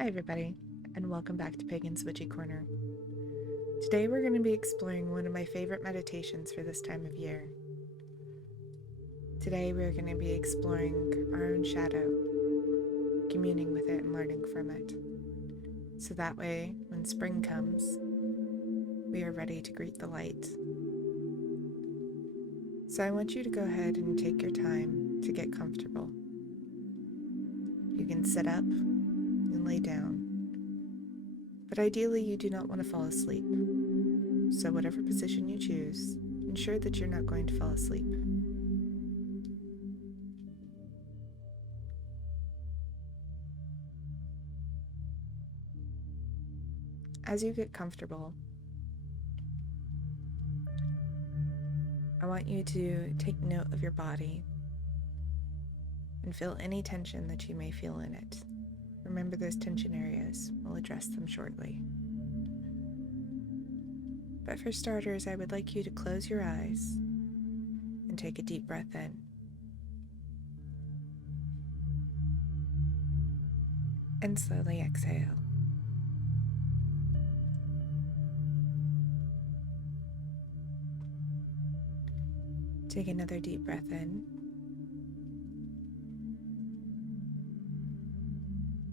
Hi everybody, and welcome back to Pagan's Witchy Corner. Today we're going to be exploring one of my favorite meditations for this time of year. Today we're going to be exploring our own shadow, communing with it and learning from it. So that way, when spring comes, we are ready to greet the light. So I want you to go ahead and take your time to get comfortable. You can sit up and lay down. But ideally, you do not want to fall asleep. So whatever position you choose, ensure that you're not going to fall asleep. As you get comfortable, I want you to take note of your body and feel any tension that you may feel in it. Remember those tension areas. We'll address them shortly. But for starters, I would like you to close your eyes and take a deep breath in. And slowly exhale. Take another deep breath in.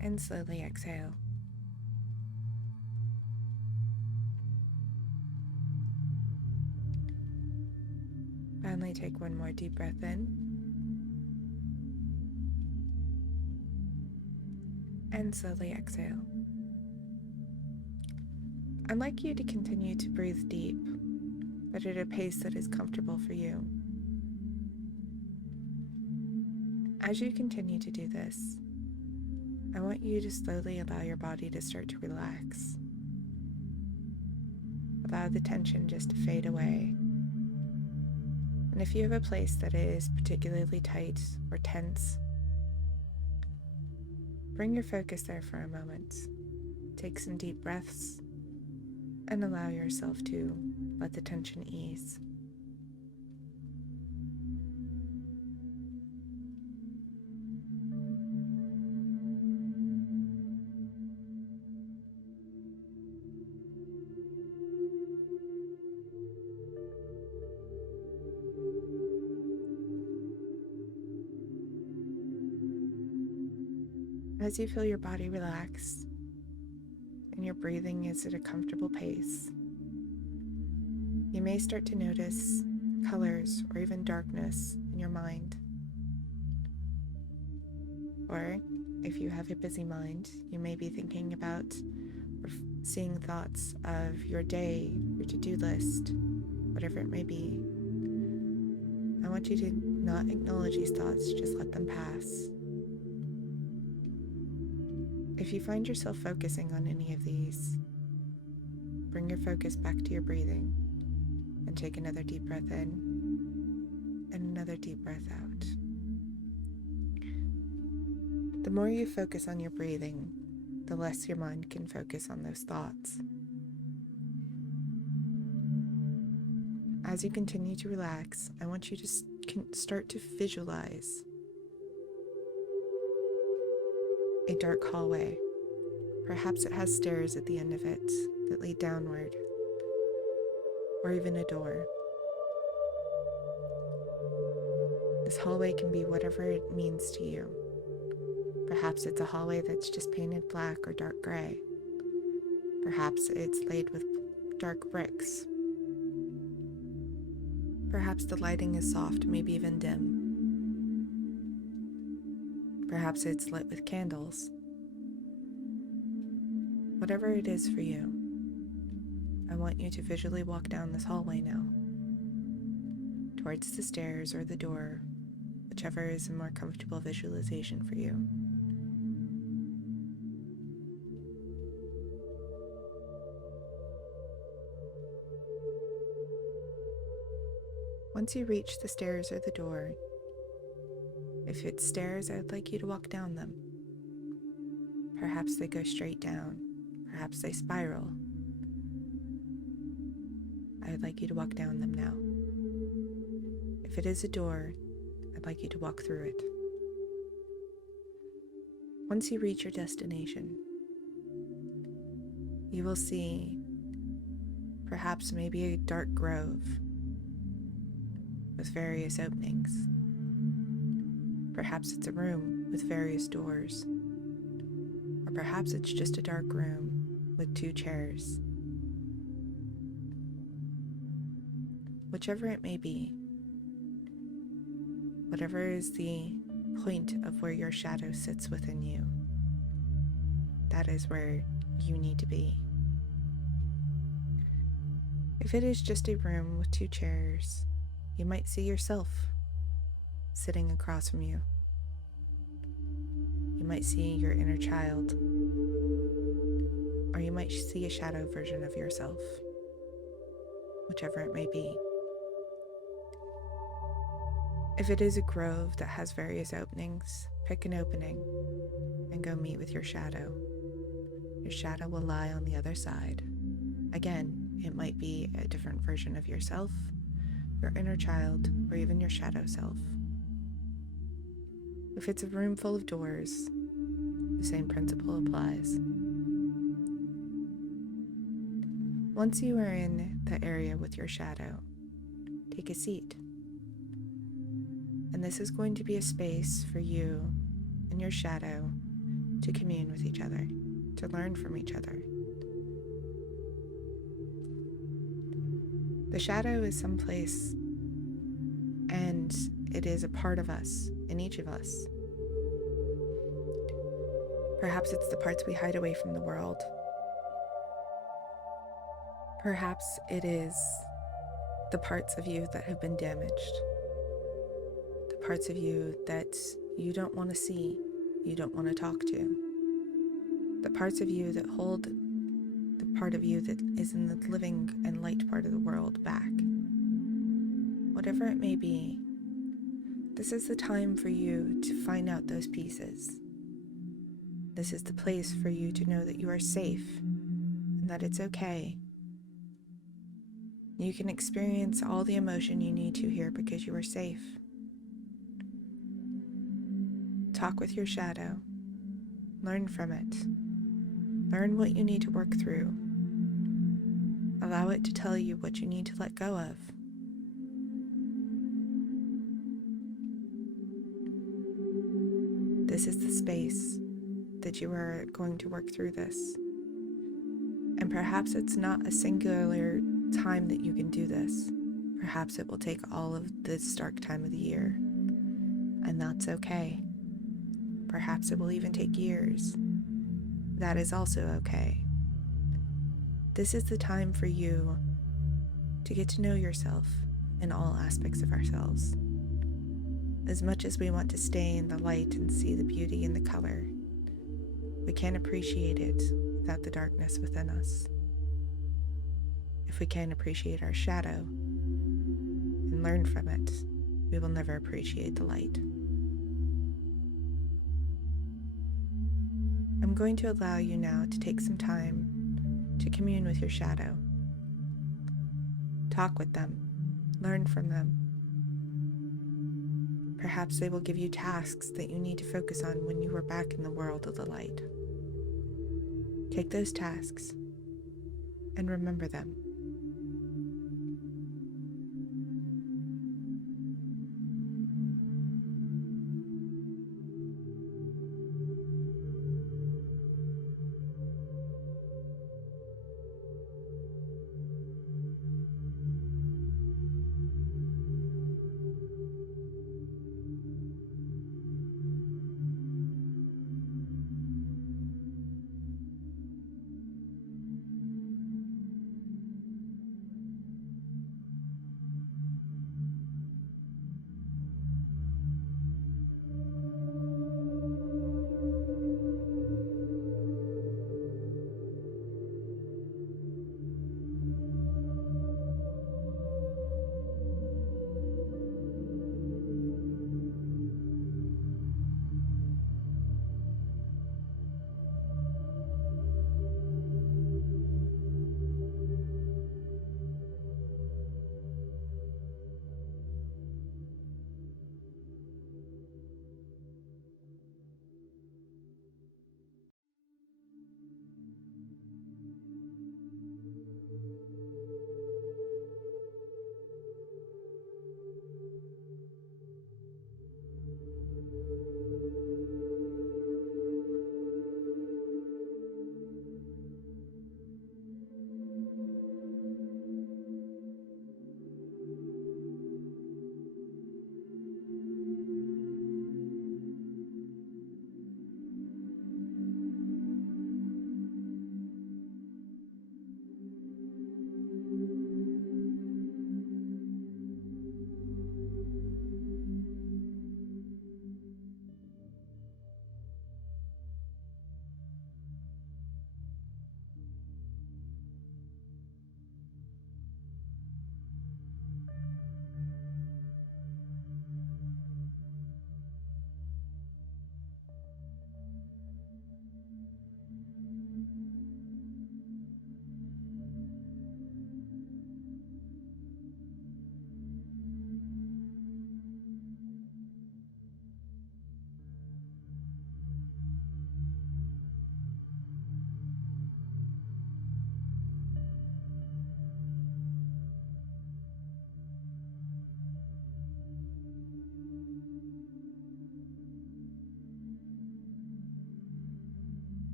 And slowly exhale. Finally, take one more deep breath in. And slowly exhale. I'd like you to continue to breathe deep, but at a pace that is comfortable for you. As you continue to do this, I want you to slowly allow your body to start to relax. Allow the tension just to fade away. And if you have a place that is particularly tight or tense, bring your focus there for a moment. Take some deep breaths and allow yourself to let the tension ease. As you feel your body relax and your breathing is at a comfortable pace, you may start to notice colors or even darkness in your mind. Or if you have a busy mind, you may be thinking about or seeing thoughts of your day, your to-do list, whatever it may be. I want you to not acknowledge these thoughts, just let them pass. If you find yourself focusing on any of these, bring your focus back to your breathing and take another deep breath in and another deep breath out. The more you focus on your breathing, the less your mind can focus on those thoughts. As you continue to relax, I want you to start to visualize a dark hallway. Perhaps it has stairs at the end of it that lead downward, or even a door. This hallway can be whatever it means to you. Perhaps it's a hallway that's just painted black or dark gray. Perhaps it's laid with dark bricks. Perhaps the lighting is soft, maybe even dim. Perhaps it's lit with candles. Whatever it is for you, I want you to visually walk down this hallway now, towards the stairs or the door, whichever is a more comfortable visualization for you. Once you reach the stairs or the door, if it's stairs, I would like you to walk down them. Perhaps they go straight down. Perhaps they spiral. I would like you to walk down them now. If it is a door, I'd like you to walk through it. Once you reach your destination, you will see perhaps maybe a dark grove with various openings. Perhaps it's a room with various doors. Or perhaps it's just a dark room with 2 chairs. Whichever it may be, whatever is the point of where your shadow sits within you, that is where you need to be. If it is just a room with 2 chairs, you might see yourself sitting across from you. You might see your inner child, or you might see a shadow version of yourself, whichever it may be. If it is a grove that has various openings, pick an opening and go meet with your shadow. Your shadow will lie on the other side. Again, it might be a different version of yourself, your inner child, or even your shadow self. If it's a room full of doors, the same principle applies. Once you are in the area with your shadow, take a seat. And this is going to be a space for you and your shadow to commune with each other, to learn from each other. The shadow is someplace, and it is a part of us, in each of us. Perhaps it's the parts we hide away from the world. Perhaps it is the parts of you that have been damaged. The parts of you that you don't want to see, you don't want to talk to. The parts of you that hold the part of you that is in the living and light part of the world back. Whatever it may be, this is the time for you to find out those pieces. This is the place for you to know that you are safe and that it's okay. You can experience all the emotion you need to here because you are safe. Talk with your shadow. Learn from it. Learn what you need to work through. Allow it to tell you what you need to let go of. This is the space that you are going to work through this. And perhaps it's not a singular time that you can do this. Perhaps it will take all of this dark time of the year. And that's okay. Perhaps it will even take years. That is also okay. This is the time for you to get to know yourself in all aspects of ourselves. As much as we want to stay in the light and see the beauty in the color, we can't appreciate it without the darkness within us. If we can't appreciate our shadow and learn from it, we will never appreciate the light. I'm going to allow you now to take some time to commune with your shadow. Talk with them. Learn from them. Perhaps they will give you tasks that you need to focus on when you are back in the world of the light. Take those tasks and remember them.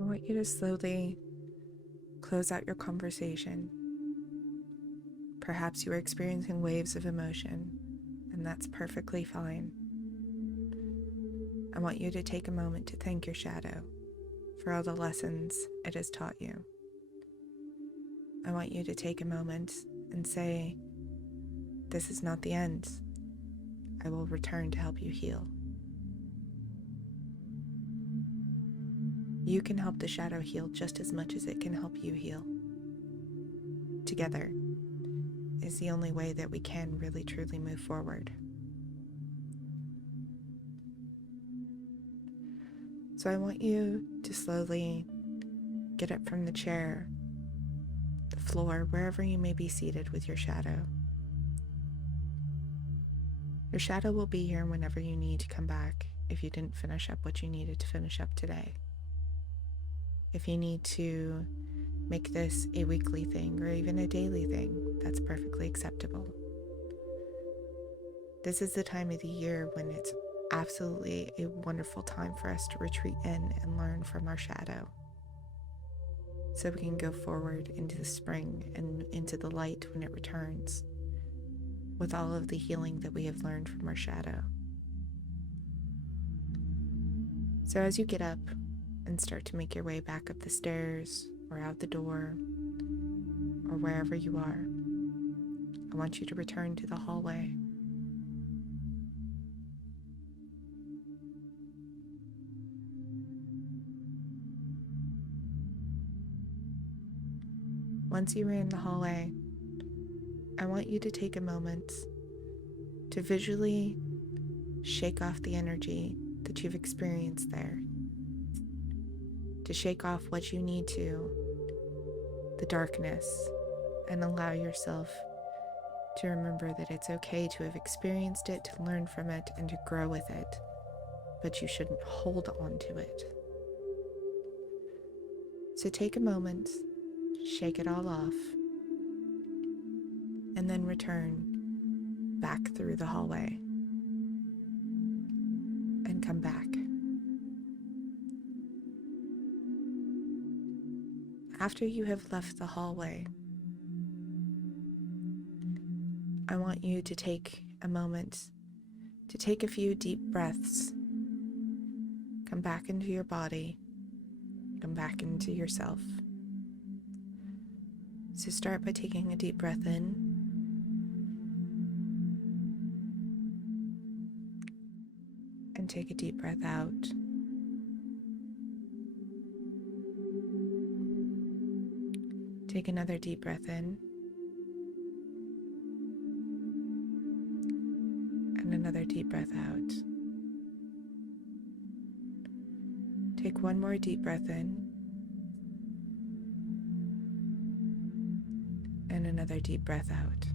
I want you to slowly close out your conversation. Perhaps you are experiencing waves of emotion, and that's perfectly fine. I want you to take a moment to thank your shadow for all the lessons it has taught you. I want you to take a moment and say, "This is not the end. I will return to help you heal." You can help the shadow heal just as much as it can help you heal. Together is the only way that we can really truly move forward. So I want you to slowly get up from the chair, the floor, wherever you may be seated with your shadow. Your shadow will be here whenever you need to come back if you didn't finish up what you needed to finish up today. If you need to make this a weekly thing or even a daily thing, that's perfectly acceptable. This is the time of the year when it's absolutely a wonderful time for us to retreat in and learn from our shadow, so we can go forward into the spring and into the light when it returns, with all of the healing that we have learned from our shadow. So as you get up and start to make your way back up the stairs or out the door or wherever you are, I want you to return to the hallway. Once you are in the hallway, I want you to take a moment to visually shake off the energy that you've experienced there, to shake off what you need to, the darkness, and allow yourself to remember that it's okay to have experienced it, to learn from it, and to grow with it, but you shouldn't hold on to it. So take a moment, shake it all off, and then return back through the hallway and come back. After you have left the hallway, I want you to take a moment to take a few deep breaths. Come back into your body, come back into yourself. So start by taking a deep breath in, and take a deep breath out. Take another deep breath in, and another deep breath out. Take one more deep breath in, and another deep breath out.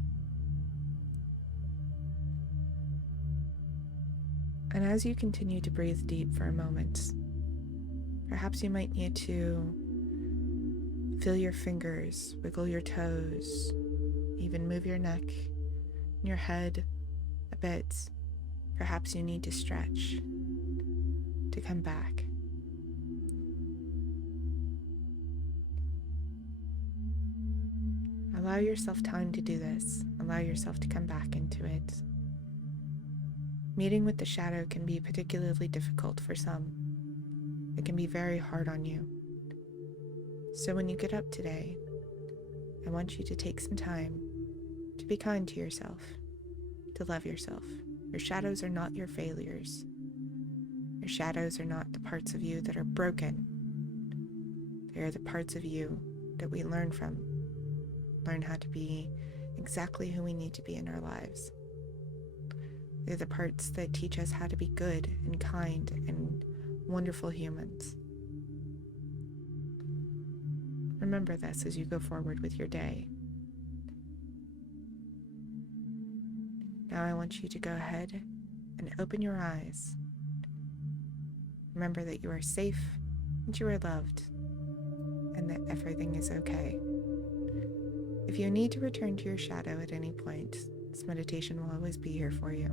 And as you continue to breathe deep for a moment, perhaps you might need to feel your fingers, wiggle your toes, even move your neck and your head a bit. Perhaps you need to stretch to come back. Allow yourself time to do this. Allow yourself to come back into it. Meeting with the shadow can be particularly difficult for some. It can be very hard on you. So when you get up today, I want you to take some time to be kind to yourself, to love yourself. Your shadows are not your failures. Your shadows are not the parts of you that are broken. They are the parts of you that we learn from, learn how to be exactly who we need to be in our lives. They're the parts that teach us how to be good and kind and wonderful humans. Remember this as you go forward with your day. Now I want you to go ahead and open your eyes. Remember that you are safe, that you are loved, and that everything is okay. If you need to return to your shadow at any point, this meditation will always be here for you.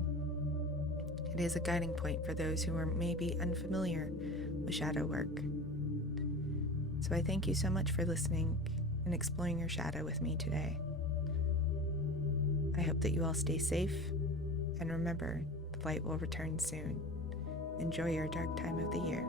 It is a guiding point for those who are maybe unfamiliar with shadow work. So I thank you so much for listening and exploring your shadow with me today. I hope that you all stay safe, and remember, the light will return soon. Enjoy your dark time of the year.